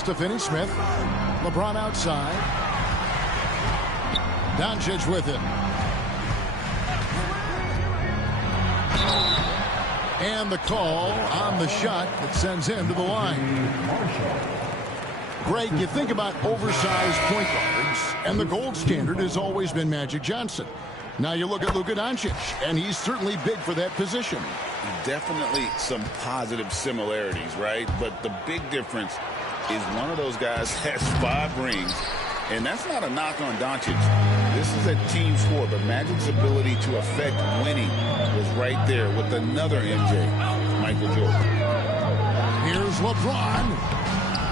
pass to Finney-Smith. LeBron outside. Doncic with it. And the call on the shot that sends him to the line. Greg, you think about oversized point guards, and the gold standard has always been Magic Johnson. Now you look at Luka Doncic, and he's certainly big for that position. Definitely some positive similarities, right? But the big difference is one of those guys has 5 rings, and that's not a knock on Doncic. This is a team sport, but Magic's ability to affect winning was right there with another MJ, Michael Jordan. Here's LeBron.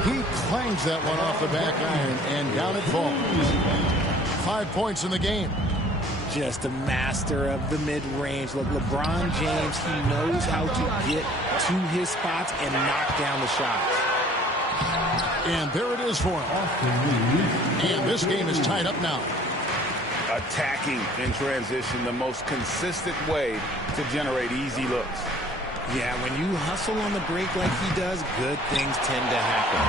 He clangs that one off the back iron, and down it falls. 5 points in the game. Just a master of the mid-range. Look, LeBron James, he knows how to get to his spots and knock down the shots. And there it is for him. And this game is tied up now. Attacking in transition, the most consistent way to generate easy looks. Yeah, when you hustle on the break like he does, good things tend to happen.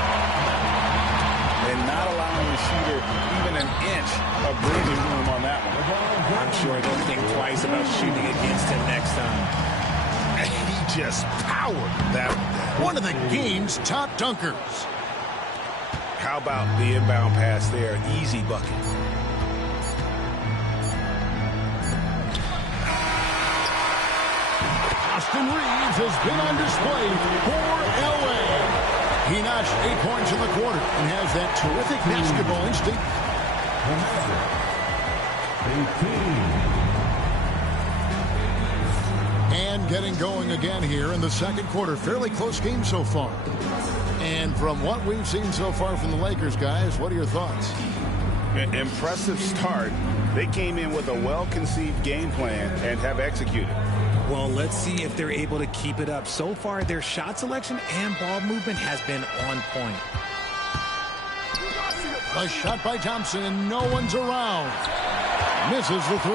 And not allowing the shooter even an inch of breathing room on that one. I'm sure they'll think twice about shooting against him next time. He just powered that one of the game's top dunkers. How about the inbound pass there? Easy bucket. Austin Reeves has been on display for L.A. He notched 8 points in the quarter and has that terrific basketball instinct. And getting going again here in the second quarter. Fairly close game so far. And from what we've seen so far from the Lakers, guys, what are your thoughts? Impressive start. They came in with a well-conceived game plan and have executed. Well, let's see if they're able to keep it up. So far, their shot selection and ball movement has been on point. A shot by Thompson, and no one's around. Misses the 3.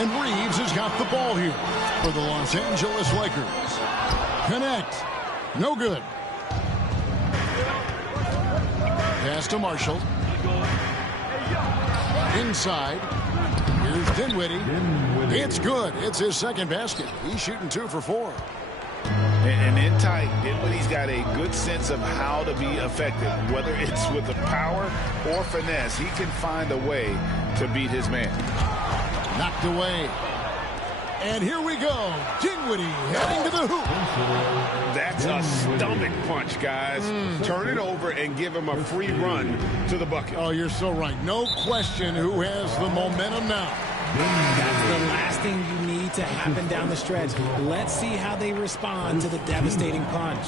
And Reeves has got the ball here for the Los Angeles Lakers. Connect. No good. Pass to Marshall. Inside. Here's Dinwiddie. It's good. It's his second basket. He's shooting 2 for 4. And in tight, Dinwiddie's got a good sense of how to be effective. Whether it's with the power or finesse, he can find a way to beat his man. Knocked away. And here we go. Dinwiddie heading to the hoop. That's a stomach punch, guys. Turn it over and give him a free run to the bucket. Oh, you're so right. No question who has the momentum now. That's the last thing you need to happen down the stretch. Let's see how they respond to the devastating punch.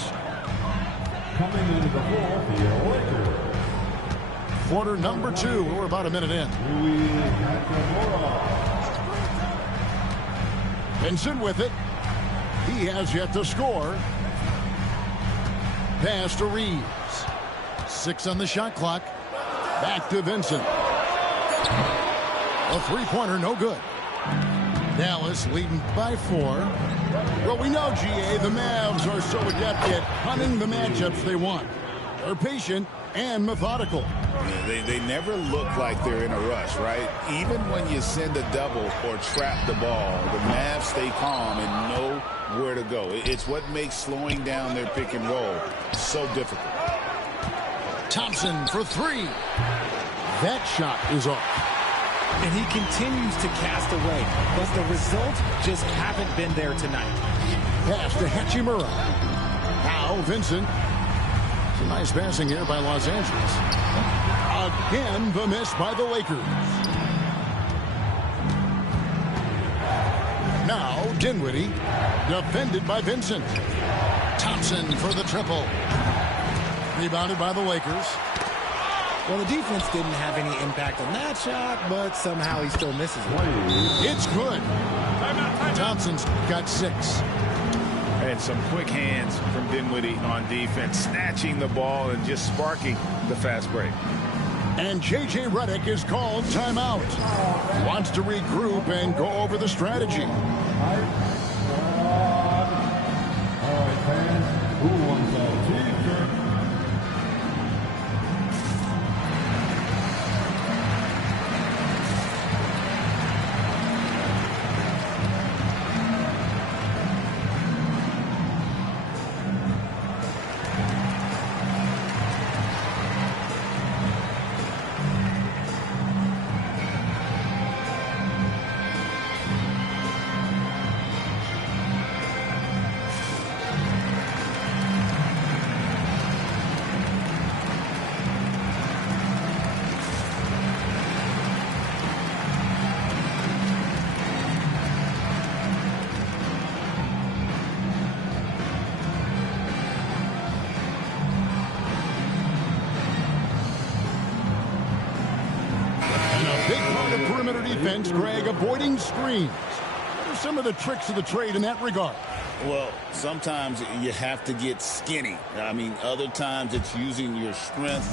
Coming into the ball, the Lakers. Quarter number 2. We're about a minute in. Vincent with it. He has yet to score. Pass to Reeves. 6 on the shot clock. Back to Vincent. A three-pointer, no good. Dallas leading by 4. Well, we know, GA, the Mavs are so adept at hunting the matchups they want. They're patient and methodical. They never look like they're in a rush, right? Even when you send a double or trap the ball, the Mavs stay calm and know where to go. It's what makes slowing down their pick and roll so difficult. Thompson for 3. That shot is off. And he continues to cast away, but the results just haven't been there tonight. Pass to Hachimura. Now Vincent. It's a nice passing here by Los Angeles. Again, the miss by the Lakers. Now Dinwiddie, defended by Vincent. Thompson for the triple. Rebounded by the Lakers. Well, the defense didn't have any impact on that shot, but somehow he still misses it. It's good. Thompson's got 6. And some quick hands from Dinwiddie on defense, snatching the ball and just sparking the fast break. And J.J. Redick is called timeout. He wants to regroup and go over the strategy. All right, fans, who wants a t-shirt? perimeter defense, Greg, avoiding screens. What are some of the tricks of the trade in that regard? Well, sometimes you have to get skinny. I mean, other times it's using your strength.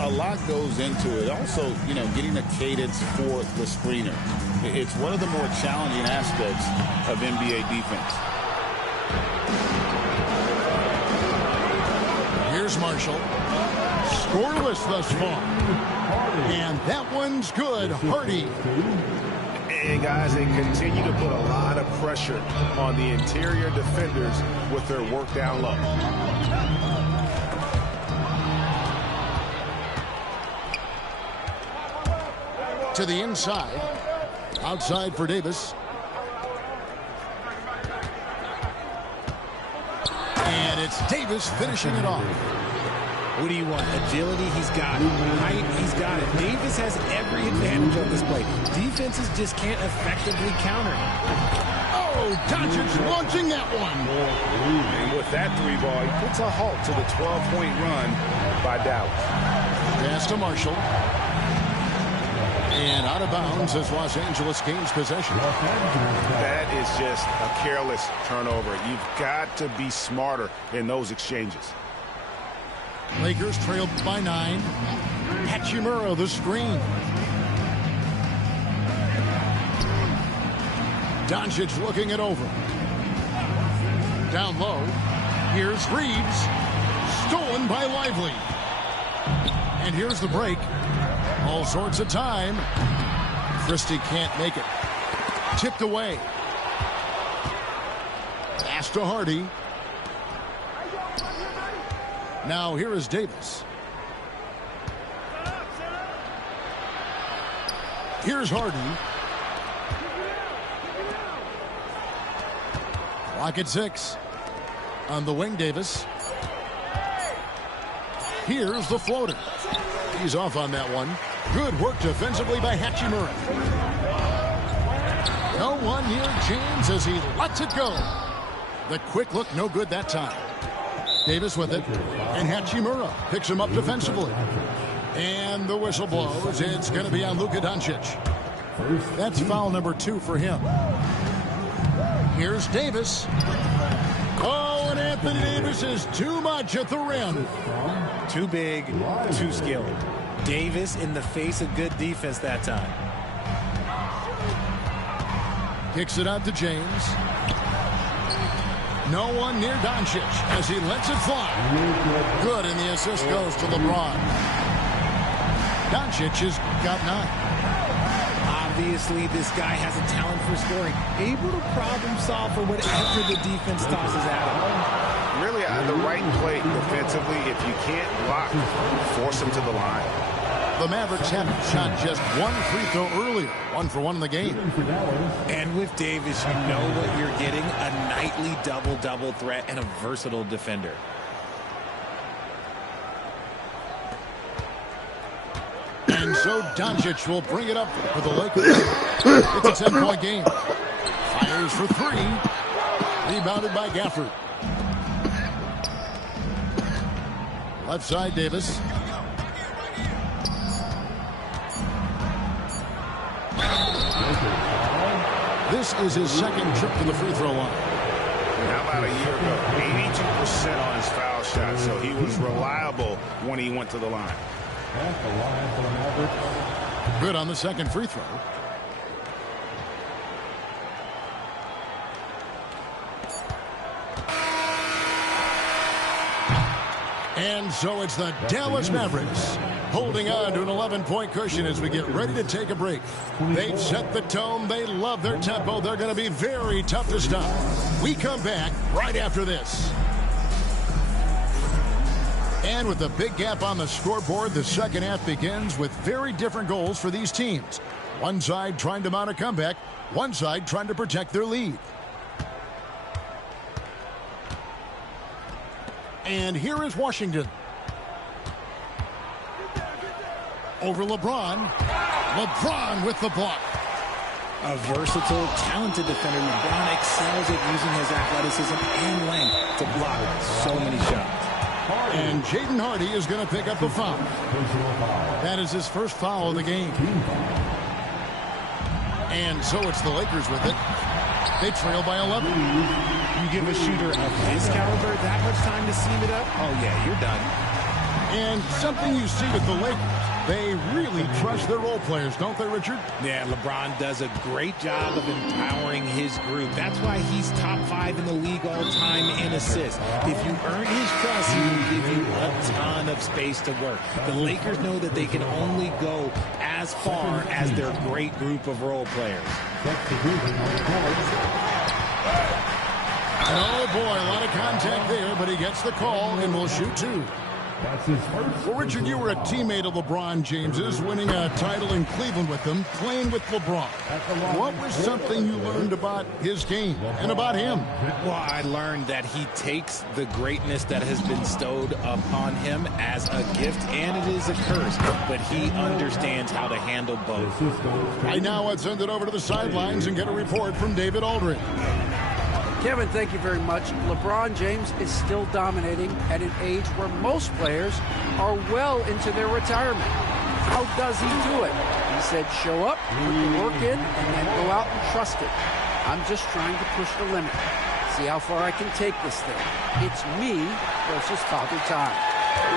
A lot goes into it. Also, getting a cadence for the screener. It's one of the more challenging aspects of NBA defense. Here's Marshall. Scoreless thus far. And that one's good. Hardy. And guys, they continue to put a lot of pressure on the interior defenders with their work down low. To the inside. Outside for Davis. And it's Davis finishing it off. What do you want? Agility, he's got it. Height, he's got it. Davis has every advantage on this play. Defenses just can't effectively counter him. Oh, Doncic launching that one. And with that three ball, he puts a halt to the 12-point run by Dallas. Pass to Marshall. And out of bounds as Los Angeles gains possession. That is just a careless turnover. You've got to be smarter in those exchanges. Lakers trail by 9. Hachimura the screen. Doncic looking it over. Down low. Here's Reeves. Stolen by Lively. And here's the break. All sorts of time. Christie can't make it. Tipped away. Pass to Hardy. Now here is Davis. Here's Hardy. Clock at 6. On the wing, Davis. Here's the floater. He's off on that one. Good work defensively by Hachimura. No one near James as he lets it go. The quick look, no good that time. Davis with it, and Hachimura picks him up defensively. And the whistle blows. It's going to be on Luka Doncic. That's foul number 2 for him. Here's Davis. Oh, and Anthony Davis is too much at the rim. Too big, too skilled. Davis in the face of good defense that time. Kicks it out to James. No one near Doncic as he lets it fly. Good, and the assist goes to LeBron. Doncic has got 9. Obviously, this guy has a talent for scoring. Able to problem solve for whatever the defense tosses at him. Really, the right play defensively. If you can't block, force him to the line. The Mavericks haven't shot just 1 free throw earlier. 1 for 1 in the game. And with Davis, you know what you're getting. A nightly double-double threat and a versatile defender. And so Doncic will bring it up for the Lakers. It's a 10-point game. Fires for 3. Rebounded by Gafford. Left side, Davis. This is his second trip to the free throw line. How about a year ago? 82% on his foul shot, so he was reliable when he went to the line. Good on the second free throw. And so it's the Dallas Mavericks holding on to an 11-point cushion as we get ready to take a break. They've set the tone. They love their tempo. They're going to be very tough to stop. We come back right after this. And with the big gap on the scoreboard, the second half begins with very different goals for these teams. One side trying to mount a comeback, one side trying to protect their lead. And here is Washington. Over LeBron. LeBron with the block. A versatile, talented defender. LeBron excels at using his athleticism and length to block so many shots. And Jaden Hardy is going to pick up the foul. That is his first foul of the game. And so it's the Lakers with it. They trail by 11. You give a shooter of his caliber that much time to seam it up, oh yeah, you're done. And something you see with the Lakers, they really trust their role players, don't they, Richard? Yeah, LeBron does a great job of empowering his group. That's why he's top 5 in the league all time in assists. If you earn his trust, he will give you a ton of space to work. The Lakers know that they can only go as far as their great group of role players. Oh, boy, a lot of contact there, but he gets the call and will shoot 2. That's his first. Well, Richard, you were a teammate of LeBron James's, winning a title in Cleveland with him, playing with LeBron. What was something you learned about his game and about him? Well, I learned that he takes the greatness that has been bestowed upon him as a gift, and it is a curse, but he understands how to handle both. Right now, I'd send it over to the sidelines and get a report from David Aldridge. Kevin, thank you very much. LeBron James is still dominating at an age where most players are well into their retirement. How does he do it? He said, show up, put the work in, and then go out and trust it. I'm just trying to push the limit. See how far I can take this thing. It's me versus Father Time.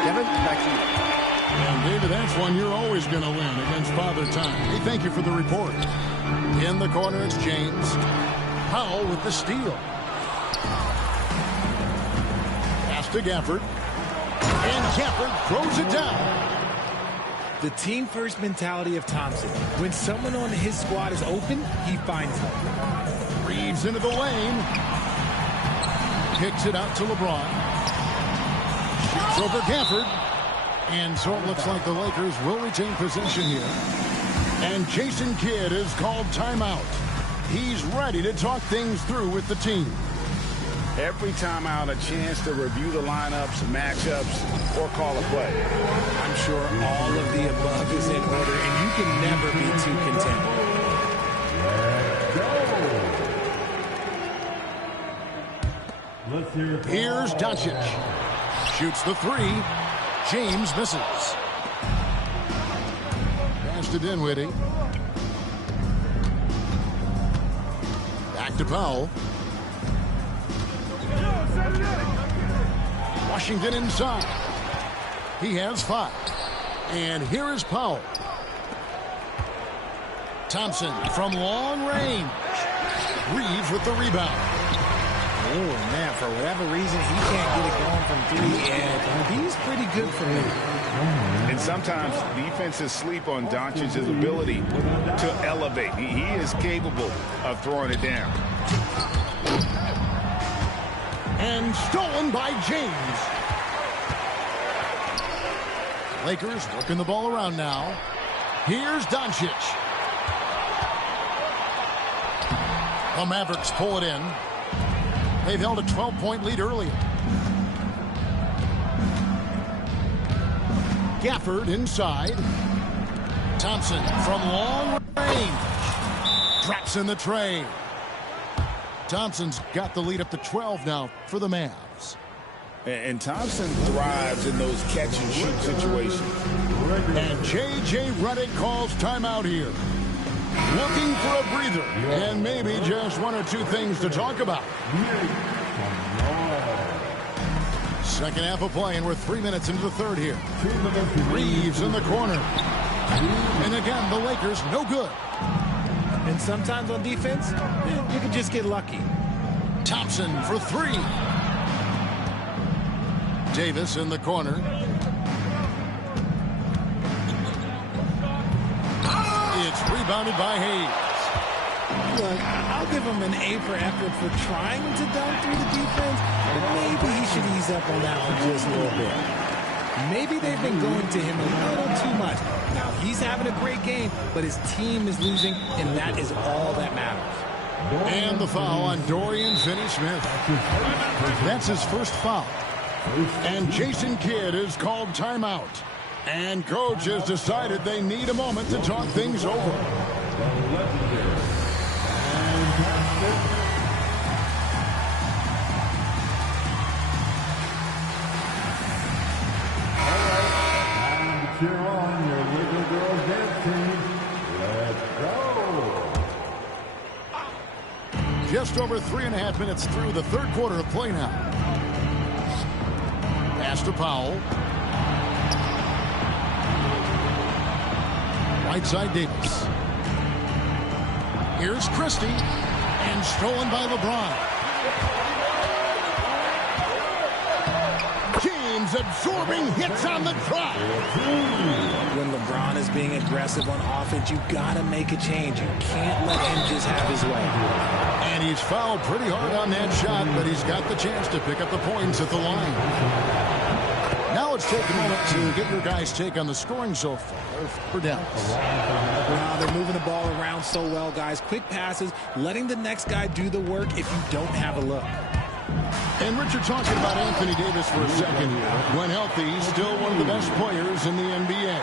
Kevin, back to you. And David, that's one you're always going to win against Father Time. Hey, thank you for the report. In the corner, it's James. Powell with the steal. Pass to Gafford. And Gafford throws it down. The team-first mentality of Thompson. When someone on his squad is open, he finds them. Reeves into the lane. Kicks it out to LeBron. Shoots over Gafford. And so it looks like the Lakers will retain possession here. And Jason Kidd is called timeout. He's ready to talk things through with the team. Every timeout, a chance to review the lineups, matchups, or call a play. I'm sure all of the above is in order, and you can never be too content. Let's hear it. Here's Doncic. Shoots the 3. James misses. Passed it in, Whitty. Back to Powell. Washington inside. He has 5. And here is Powell. Thompson from long range. Reeves with the rebound. Oh, man, for whatever reason, he can't get it going from 3, and he's pretty good for me. And sometimes defenses sleep on Doncic's ability to elevate. He is capable of throwing it down. And stolen by James. Lakers working the ball around now. Here's Doncic. The Mavericks pull it in. They've held a 12-point lead earlier. Gafford inside. Thompson from long range. Drops in the tray. Thompson's got the lead up to 12 now for the Mavs. And Thompson thrives in those catch-and-shoot situations. And J.J. Redick calls timeout here. Looking for a breather and maybe just 1 or 2 things to talk about. Second half of play, and we're 3 minutes into the third here. Reeves in the corner. And again, the Lakers no good. And sometimes on defense, you can just get lucky. Thompson for 3. Davis in the corner. It's rebounded by Hayes. Look, I'll give him an A for effort for trying to dunk through the defense, but maybe he should ease up on that one just a little bit. Maybe they've been going to him a little too much. Now, he's having a great game, but his team is losing, and that is all that matters. And the foul on Dorian Finney-Smith. That's his first foul. And Jason Kidd is called timeout. And coach has decided they need a moment to talk things over. Cheer on your little girl dance team. Let's go. Just over 3.5 minutes through the third quarter of play now. Pass to Powell. Right side Davis. Here's Christie. And stolen by LeBron. James absorbing hits on the drop. When LeBron is being aggressive on offense, you got to make a change. You can't let him just have his way. And he's fouled pretty hard on that shot, but he's got the chance to pick up the points at the line. Now let's take a moment to get your guys' take on the scoring so far for Dallas. Wow, they're moving the ball around so well, guys. Quick passes, letting the next guy do the work if you don't have a look. And Richard, talking about Anthony Davis for a second here. When healthy, still one of the best players in the NBA.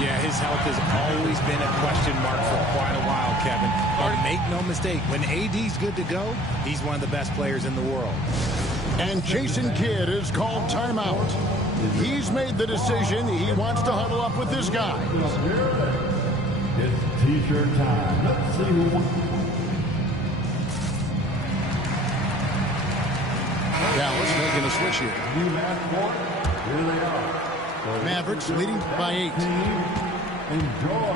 Yeah, his health has always been a question mark for quite a while, Kevin. But make no mistake, when AD's good to go, he's one of the best players in the world. And Jason Kidd is called timeout. He's made the decision. He wants to huddle up with his guys. It's T-shirt time. Let's see who wants. Dallas making a switch here. New match point. Here they are. Mavericks leading by 8. Enjoy.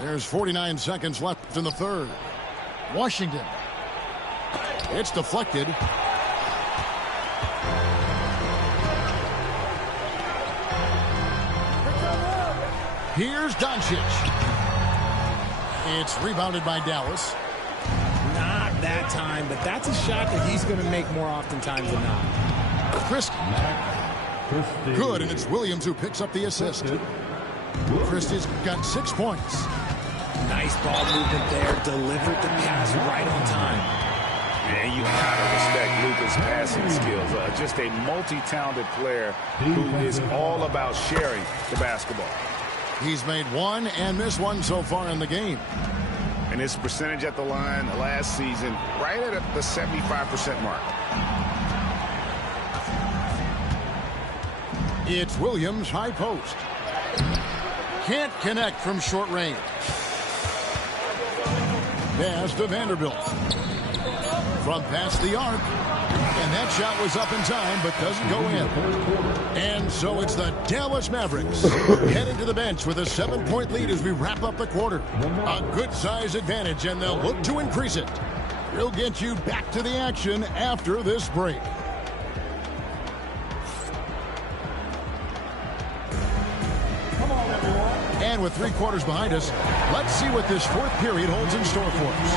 There's 49 seconds left in the third. Washington. It's deflected. Here's Doncic. It's rebounded by Dallas. Not that time, but that's a shot that he's going to make more oftentimes than not. Christie. Good, and it's Williams who picks up the assist. Christie's got 6 points. Nice ball movement there. Delivered the pass right on time. And you gotta respect Luka's passing skills. Just a multi-talented player who is all about sharing the basketball. He's made one and missed one so far in the game. And his percentage at the line last season, right at the 75% mark. It's Williams, high post. Can't connect from short range. Pass to Vanderbilt. From past the arc. And that shot was up in time, but doesn't go in. And so it's the Dallas Mavericks heading to the bench with a 7-point lead as we wrap up the quarter. A good size advantage, and they'll look to increase it. We'll get you back to the action after this break. And with 3 quarters behind us, let's see what this fourth period holds in store for us.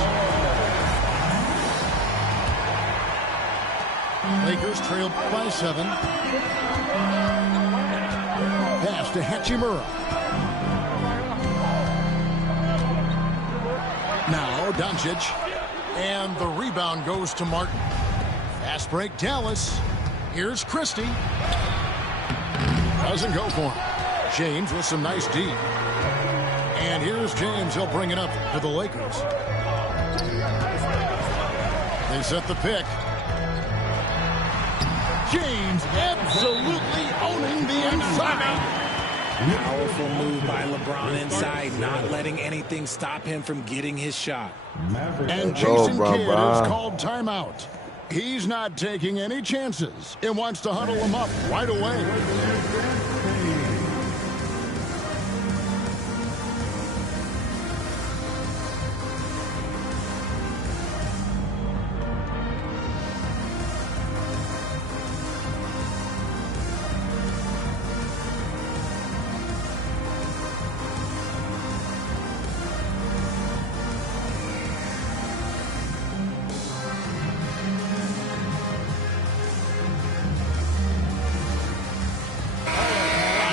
Lakers trail by 7. Pass to Hachimura. Now Doncic. And the rebound goes to Martin. Fast break Dallas. Here's Christie. Doesn't go for him. James with some nice D. And here's James. He'll bring it up to the Lakers. They set the pick. James absolutely owning the inside. Powerful move by LeBron inside, not letting anything stop him from getting his shot. And Jason Kidd is called timeout. He's not taking any chances and wants to huddle him up right away.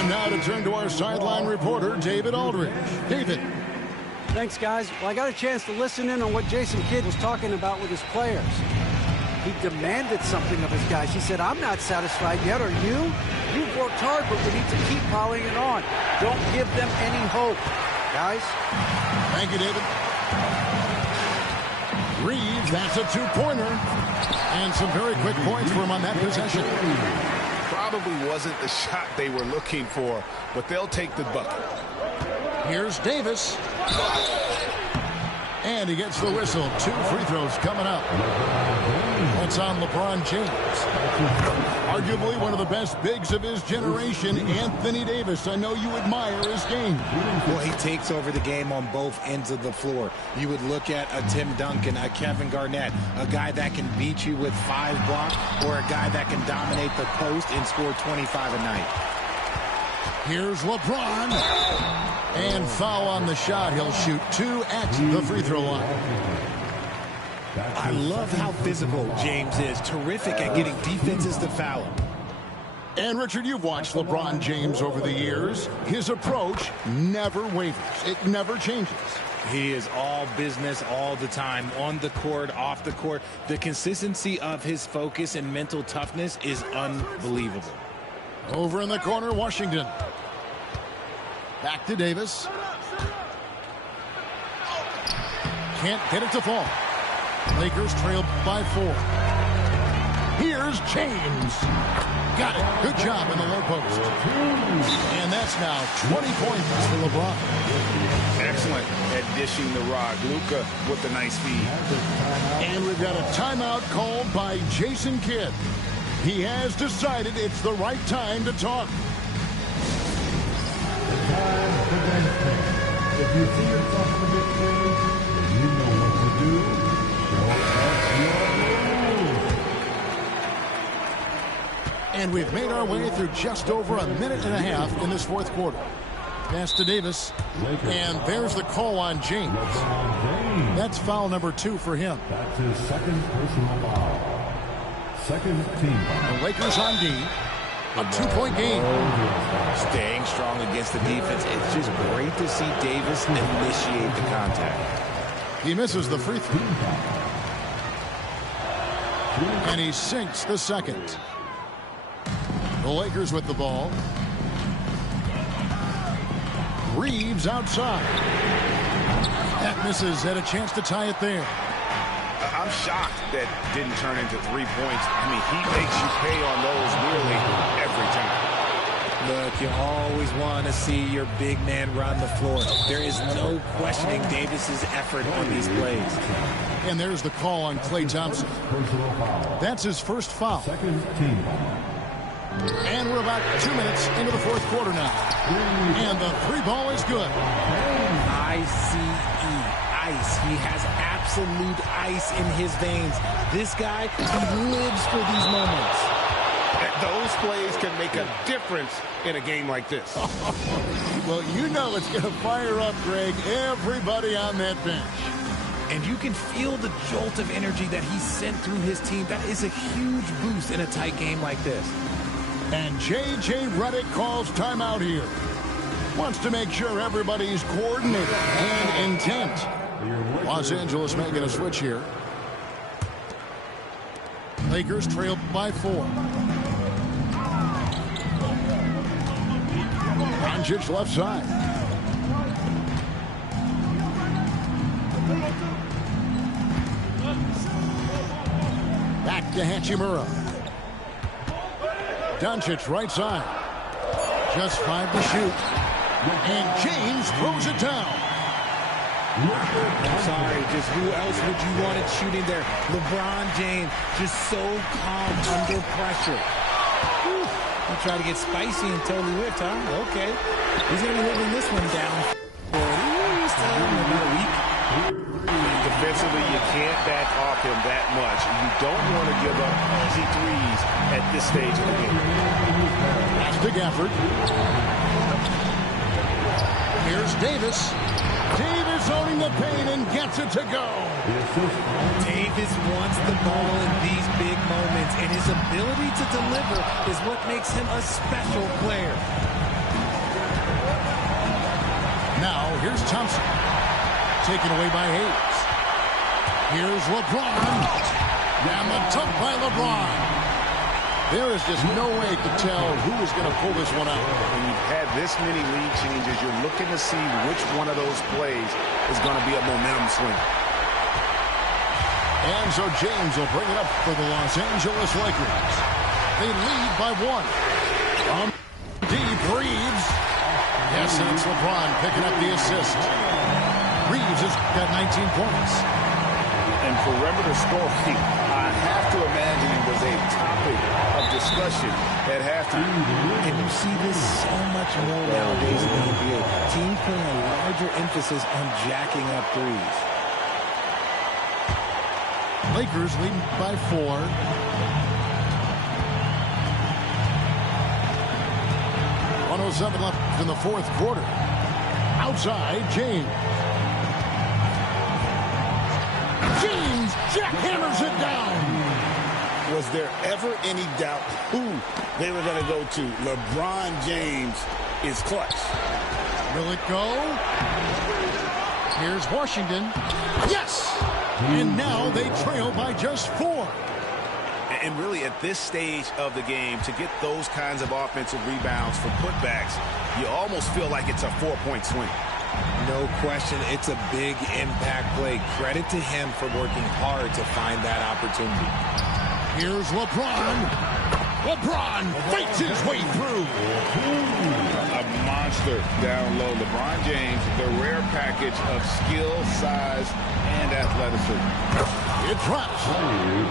Now to turn to our sideline reporter, David Aldridge. David. Thanks, guys. Well, I got a chance to listen in on what Jason Kidd was talking about with his players. He demanded something of his guys. He said, I'm not satisfied yet, are you? You've worked hard, but we need to keep piling it on. Don't give them any hope, guys. Thank you, David. Reeves, that's a 2-pointer. And some very quick points for him on that possession. Probably wasn't the shot they were looking for, but they'll take the bucket. Here's Davis. And he gets the whistle. 2 free throws coming up. That's on LeBron James. Arguably one of the best bigs of his generation, Anthony Davis. I know you admire his game. Well, he takes over the game on both ends of the floor. You would look at a Tim Duncan, a Kevin Garnett, a guy that can beat you with 5 blocks, or a guy that can dominate the post and score 25 a night. Here's LeBron. And foul on the shot. He'll shoot 2 at the free throw line. I love how physical James is. Terrific at getting defenses to foul him. And, Richard, you've watched LeBron James over the years. His approach never wavers. It never changes. He is all business all the time, on the court, off the court. The consistency of his focus and mental toughness is unbelievable. Over in the corner, Washington. Back to Davis. Can't get it to fall. Lakers trail by 4. Here's James. Got it. Good job in the low post. And that's now 20 points for LeBron. Excellent at dishing the rock. Luka with a nice feed. And we've got a timeout called by Jason Kidd. He has decided it's the right time to talk. If you see yourself in the big screen, then you know what to do. Show us your rules. And we've made our way through just over a minute and a half in this fourth quarter. Pass to Davis. And there's the call on James. That's foul number 2 for him. That's his second personal foul. Second team foul. The Lakers on D. A 2-point game. Staying strong against the defense. It's just great to see Davis initiate the contact. He misses the free throw. And he sinks the second. The Lakers with the ball. Reeves outside. That misses. Had a chance to tie it there. I'm shocked that didn't turn into 3 points. I mean, he makes you pay on those nearly every time. Look, you always want to see your big man run the floor. There is no questioning Davis's effort on these plays. And there's the call on Klay Thompson. That's his first foul. Second team foul. And we're about 2 minutes into the fourth quarter now. And the 3 ball is good. ICE, ice. He has absolute ice in his veins. This guy, he lives for these moments. Those plays can make a difference in a game like this. Well, you know it's going to fire up, Greg, everybody on that bench. And you can feel the jolt of energy that he sent through his team. That is a huge boost in a tight game like this. And J.J. Redick calls timeout here. Wants to make sure everybody's coordinated and intent. Los Angeles making a switch here. Lakers trail by 4. Doncic left side. Back to Hachimura. Doncic right side. Just 5 to shoot. And James throws it down. I'm sorry, just who else would you want it shooting there? LeBron James, just so calm under pressure. He tried to get spicy and totally whipped, huh? Okay. He's going to be living this one down for about a week. Defensively, you can't back off him that much. You don't want to give up easy threes at this stage of the game. Pass to Gafford. Here's Davis. Davis owning the paint and gets it to go. Davis wants the ball in these big moments, and his ability to deliver is what makes him a special player. Now, here's Thompson. Taken away by Hayes. Here's LeBron. And the dunk by LeBron. There is just no way to tell who is going to pull this one out. When you've had this many lead changes, you're looking to see which one of those plays is going to be a momentum swing. And so James will bring it up for the Los Angeles Lakers. They lead by 1. Deep Reeves. Yes, and it's LeBron picking up the assist. Reeves has got 19 points. And perimeter scoring, I have to imagine it was a topic of discussion at halftime. And you see this so much more nowadays in the NBA. Teams putting a larger emphasis on jacking up threes. Lakers leading by 4. .107 left in the fourth quarter. Outside, James. James jackhammers it down. Was there ever any doubt who they were going to go to? LeBron James is clutch. Will it go? Here's Washington. Yes! And now they trail by just 4. And really, at this stage of the game, to get those kinds of offensive rebounds from putbacks, you almost feel like it's a 4-point swing. No question, it's a big impact play. Credit to him for working hard to find that opportunity. Here's LeBron. LeBron fights his way through. A monster down low. LeBron James, the rare package of skill, size, and athleticism. It drops.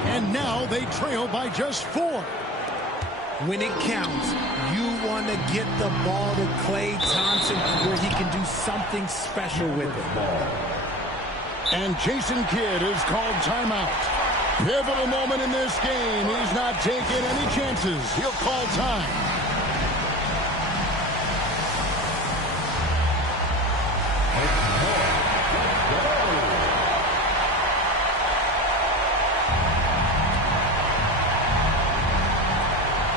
And now they trail by just 4. When it counts, you want to get the ball to Klay Thompson where he can do something special with it. And Jason Kidd is called timeout. Pivotal moment in this game. He's not taking any chances. He'll call time.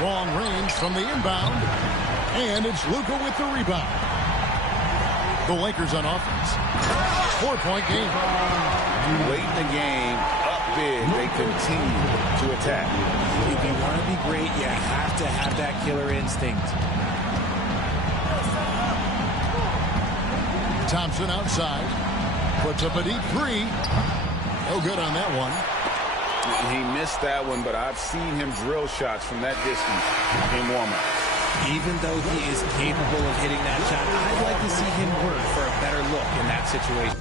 Long range from the inbound. And it's Luka with the rebound. The Lakers on offense. 4-point game. Late in the game, up big, they continue to attack. If you want to be great, you have to have that killer instinct. Thompson outside. Puts up a deep 3. No good on that one. He missed that one, but I've seen him drill shots from that distance in warm-up. Even though he is capable of hitting that shot, I'd like to see him work for a better look in that situation.